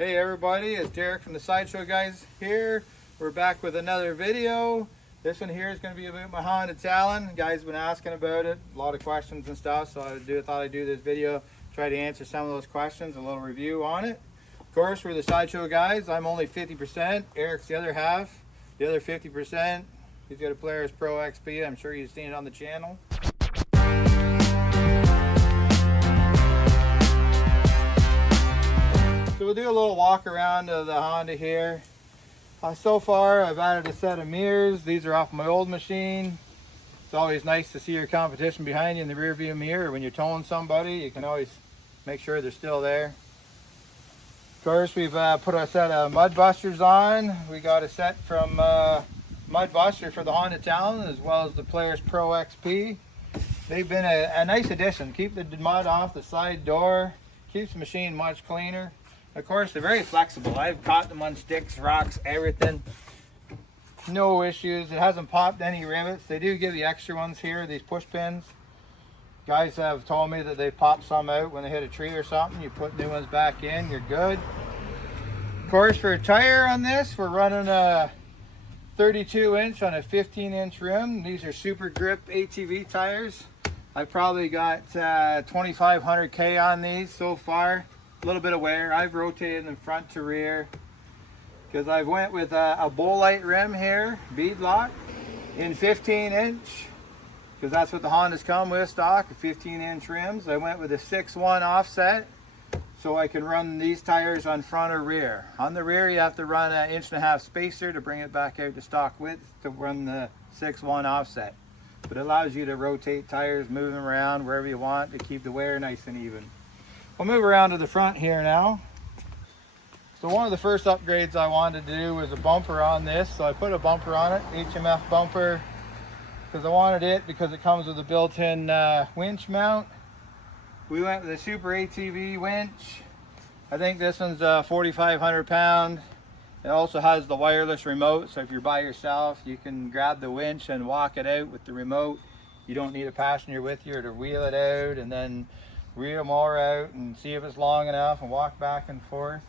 Hey everybody, it's Derek from the Sideshow Guys here. We're back with another video. This one here is going to be about my Honda Talon. You guys have been asking about it, a lot of questions and stuff, so I thought I'd do this video, try to answer some of those questions, a little review on it. Of course, we're the Sideshow Guys. I'm only 50%, Eric's the other half. The other 50%, he's got a Polaris Pro XP. I'm sure you've seen it on the channel. So we'll do a little walk around of the Honda here. So far I've added a set of mirrors. These are off my old machine. It's always nice to see your competition behind you in the rear view mirror. When you're towing somebody, you can always make sure they're still there. Of course, we've put a set of mud busters on. We got a set from Mud Buster for the Honda Talon, as well as the Polaris Pro XP. They've been a nice addition. Keep the mud off the side door, keeps the machine much cleaner. Of course, they're very flexible. I've caught them on sticks, rocks, everything. No issues. It hasn't popped any rivets. They do give you extra ones here, these push pins. Guys have told me that they pop some out when they hit a tree or something. You put new ones back in, you're good. Of course, for a tire on this, we're running a 32 inch on a 15 inch rim. These are super grip ATV tires. I've probably got 2,500 K on these so far. A little bit of wear. I've rotated them front to rear because I went with a Bolite rim here, beadlock, in 15 inch, because that's what the Hondas come with stock, 15 inch rims. I went with a 6-1 offset so I can run these tires on front or rear. On the rear you have to run an 1.5 inch spacer to bring it back out to stock width to run the 6-1 offset. But it allows you to rotate tires, move them around wherever you want to keep the wear nice and even. We'll move around to the front here now. So one of the first upgrades I wanted to do was a bumper on this. So I put a bumper on it, HMF bumper, because I wanted it because it comes with a built-in winch mount. We went with a Super ATV winch. I think this one's 4,500 pound. It also has the wireless remote, so if you're by yourself, you can grab the winch and walk it out with the remote. You don't need a passenger with you to wheel it out and then reel more out and see if it's long enough and walk back and forth.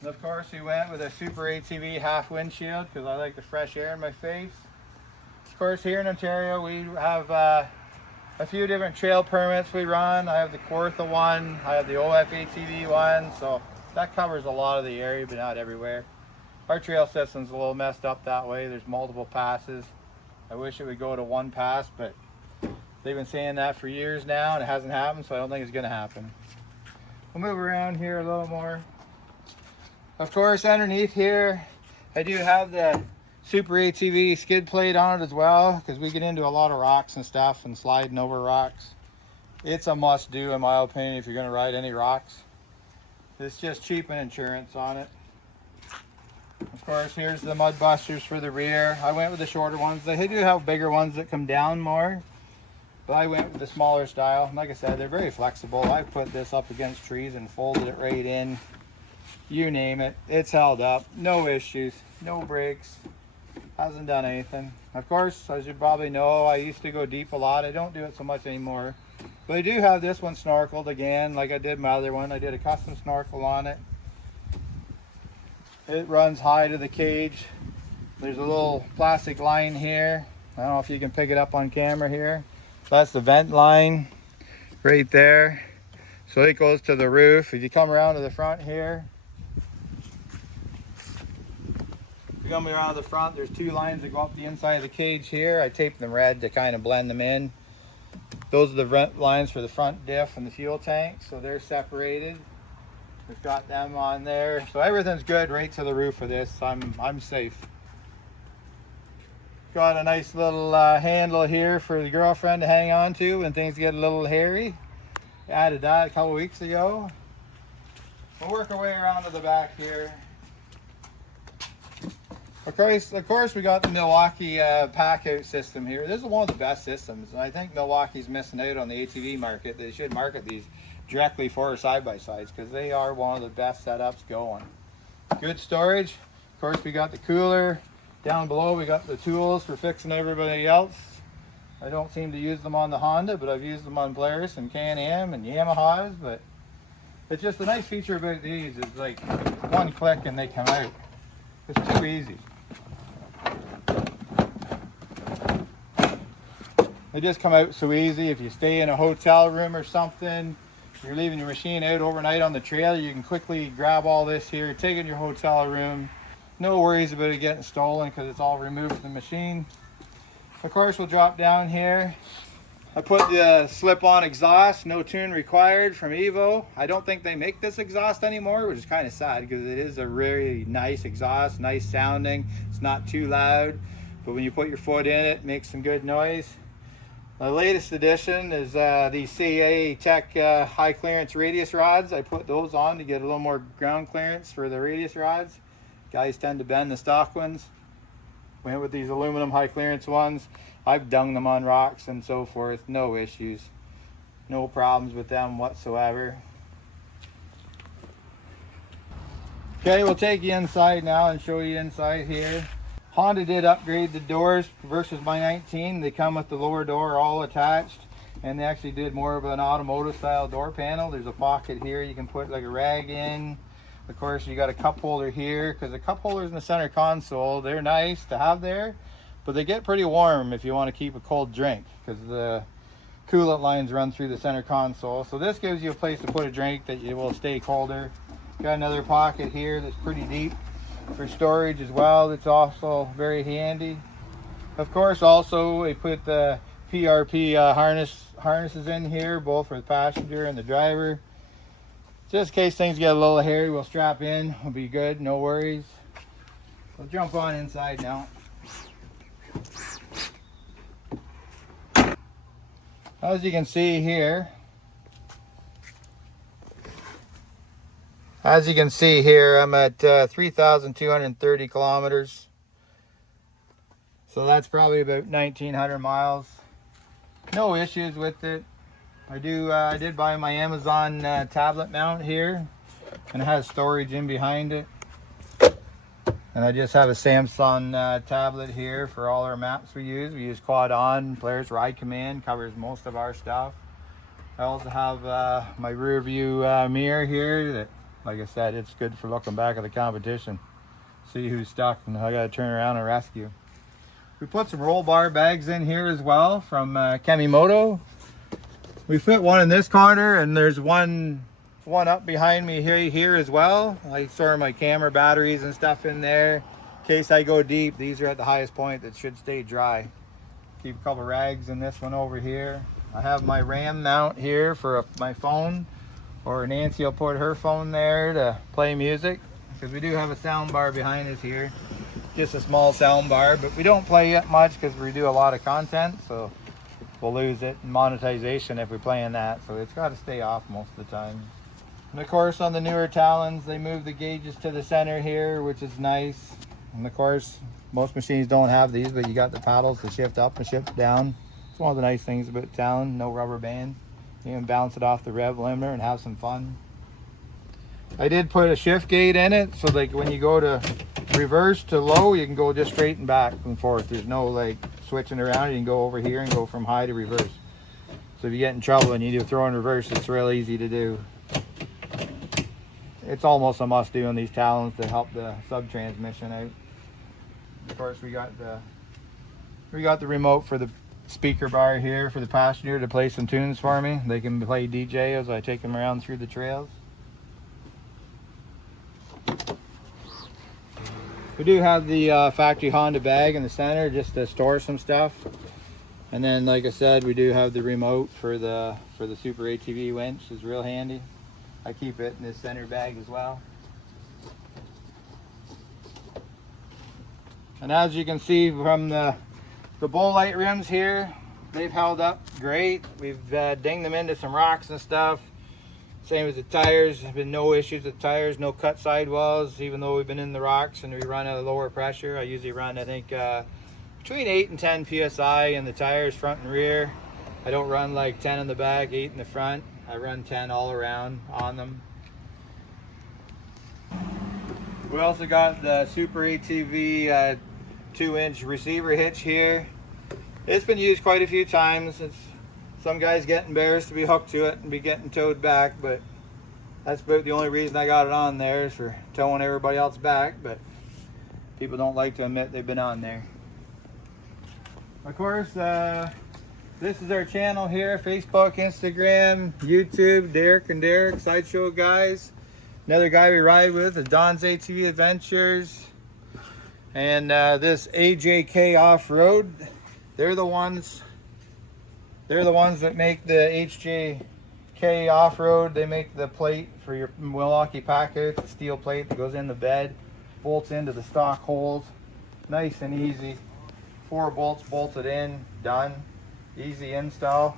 And of course we went with a Super ATV half windshield because I like the fresh air in my face. Of course here in Ontario we have a few different trail permits we run. I have the Kawartha one, I have the OF ATV one, so that covers a lot of the area but not everywhere. Our trail system's a little messed up that way. There's multiple passes. I wish it would go to one pass, but they've been saying that for years now and it hasn't happened, so I don't think it's going to happen. We'll move around here a little more. Of course, underneath here, I do have the Super ATV skid plate on it as well, because we get into a lot of rocks and stuff and sliding over rocks. It's a must do in my opinion if you're going to ride any rocks. It's just cheap and insurance on it. Of course, here's the mud busters for the rear. I went with the shorter ones. They do have bigger ones that come down more, but I went with the smaller style. Like I said, they're very flexible. I put this up against trees and folded it right in. You name it, it's held up. No issues, no breaks, hasn't done anything. Of course, as you probably know, I used to go deep a lot. I don't do it so much anymore. But I do have this one snorkeled again, like I did my other one. I did a custom snorkel on it. It runs high to the cage. There's a little plastic line here. I don't know if you can pick it up on camera here. That's the vent line right there. So it goes to the roof. If you come around to the front here, coming around the front, there's two lines that go up the inside of the cage here. I taped them red to kind of blend them in. Those are the vent lines for the front diff and the fuel tank, so they're separated. We've got them on there, so everything's good right to the roof of this. I'm safe. Got a nice little handle here for the girlfriend to hang on to when things get a little hairy. Added that a couple weeks ago. We'll work our way around to the back here. Of course, we got the Milwaukee pack out system here. This is one of the best systems, and I think Milwaukee's missing out on the ATV market. They should market these directly for side-by-sides because they are one of the best setups going. Good storage. Of course, we got the cooler. Down below, we got the tools for fixing everybody else. I don't seem to use them on the Honda, but I've used them on Polaris and Can-Am and Yamahas, but It's just the nice feature about these is like one click and they come out. It's too easy. They just come out so easy. If you stay in a hotel room or something, you're leaving your machine out overnight on the trail, you can quickly grab all this here, take it in your hotel room. No worries about it getting stolen because it's all removed from the machine. Of course, we'll drop down here. I put the slip-on exhaust, no tune required, from Evo. I don't think they make this exhaust anymore, which is kind of sad because it is a really nice exhaust, nice sounding. It's not too loud, but when you put your foot in it, it makes some good noise. The latest addition is these CA Tech high clearance radius rods. I put those on to get a little more ground clearance for the radius rods. Guys tend to bend the stock ones. Went with these aluminum high clearance ones. I've dunged them on rocks and so forth. No issues. No problems with them whatsoever. Okay, we'll take you inside now and show you inside here. Honda did upgrade the doors versus my 19. They come with the lower door all attached, and they actually did more of an automotive style door panel. There's a pocket here you can put like a rag in. Of course, you got a cup holder here, because the cup holders in the center console, they're nice to have there, but they get pretty warm if you want to keep a cold drink, because the coolant lines run through the center console. So this gives you a place to put a drink that you will stay colder. Got another pocket here that's pretty deep for storage as well. It's also very handy. Of course, also we put the PRP harnesses in here, both for the passenger and the driver. Just in case things get a little hairy, we'll strap in. We'll be good, no worries. We'll jump on inside now. As you can see here, I'm at 3,230 kilometers. So that's probably about 1,900 miles. No issues with it. I did buy my Amazon tablet mount here, and it has storage in behind it. And I just have a Samsung tablet here for all our maps we use. We use Quad On, Polarisrzr Ride Command, covers most of our stuff. I also have my rear view mirror here that, like I said, it's good for looking back at the competition. See who's stuck and I gotta turn around and rescue. We put some roll bar bags in here as well from Kemimoto. We put one in this corner, and there's one up behind me here as well. I store my camera batteries and stuff in there. In case I go deep, these are at the highest point that should stay dry. Keep a couple rags in this one over here. I have my RAM mount here for my phone, or Nancy will put her phone there to play music, because we do have a sound bar behind us here. Just a small sound bar, but we don't play it much because we do a lot of content, so we'll lose it in monetization if we're playing that, so it's got to stay off most of the time. And of course, on the newer Talons, they move the gauges to the center here, which is nice. And of course, most machines don't have these, but you got the paddles to shift up and shift down. It's one of the nice things about Talon, no rubber band. You can bounce it off the rev limiter and have some fun. I did put a shift gate in it, so like when you go to reverse to low, you can go just straight and back and forth. There's no like switching around. You can go over here and go from high to reverse. So if you get in trouble and you do throw in reverse, it's real easy to do. It's almost a must do on these Talons to help the sub transmission out. Of course, we got the remote for the speaker bar here for the passenger to play some tunes for me. They can play DJ as I take them around through the trails. We do have the factory Honda bag in the center just to store some stuff. And then, like I said, we do have the remote for the Super ATV winch. It's real handy. I keep it in this center bag as well. And as you can see from the bowl light rims here, they've held up great. We've dinged them into some rocks and stuff. Same as the tires. There's been no issues with tires, no cut sidewalls, even though we've been in the rocks and we run at a lower pressure. I usually run, I think, between 8 and 10 psi in the tires, front and rear. I don't run like 10 in the back, 8 in the front. I run 10 all around on them. We also got the Super ATV 2-inch receiver hitch here. It's been used quite a few times. Some guys get embarrassed to be hooked to it and be getting towed back, but That's about the only reason I got it on there, is for towing everybody else back, but people don't like to admit they've been on there. Of course, this is our channel here, Facebook, Instagram, YouTube, Derek and Derek, Sideshow Guys. Another guy we ride with is Don's ATV Adventures. And this AJK Off-Road, they're the ones that make the HJK Off-Road. They make the plate for your Milwaukee packet, the steel plate that goes in the bed, bolts into the stock holes. Nice and easy. 4 bolts bolted in, done. Easy install.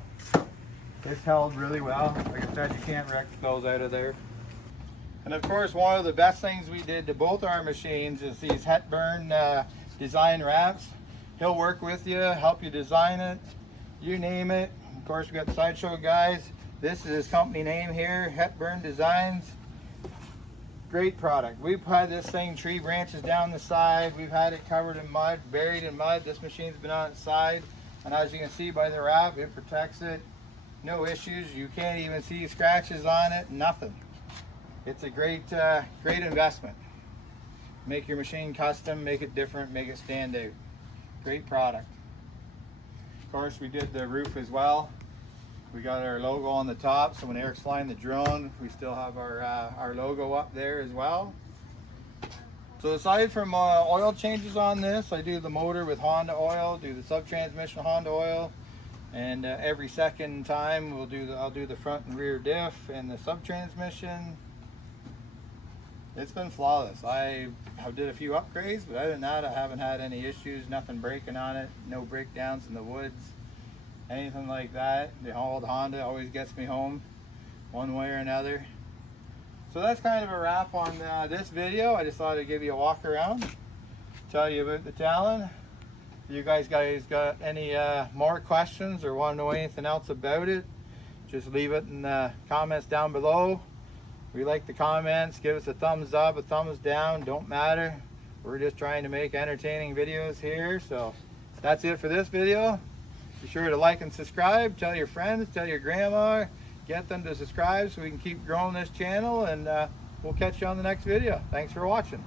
It's held really well. Like I said, you can't wreck those out of there. And of course, one of the best things we did to both our machines is these Hepburn design wraps. He'll work with you, help you design it, you name it. Of course, we got the Sideshow Guys. This is his company name here, Hepburn Designs. Great product. We've had this thing tree branches down the side. We've had it covered in mud, buried in mud. This machine's been on its side. And as you can see by the wrap, it protects it. No issues. You can't even see scratches on it, nothing. It's a great investment. Make your machine custom, make it different, make it stand out. Great product. Of course, we did the roof as well. We got our logo on the top, so when Eric's flying the drone, we still have our logo up there as well. So aside from oil changes on this, I do the motor with Honda oil, do the sub-transmission Honda oil, and every second time I'll do the front and rear diff and the sub-transmission. It's been flawless. I did a few upgrades, but other than that, I haven't had any issues, nothing breaking on it, no breakdowns in the woods, anything like that. The old Honda always gets me home one way or another. So that's kind of a wrap on this video. I just thought I'd give you a walk around, tell you about the Talon. If you guys got any more questions or want to know anything else about it, just leave it in the comments down below. We like the comments. Give us a thumbs up, a thumbs down, don't matter. We're just trying to make entertaining videos here. So that's it for this video. Be sure to like and subscribe. Tell your friends, tell your grandma, get them to subscribe so we can keep growing this channel, and we'll catch you on the next video. Thanks for watching.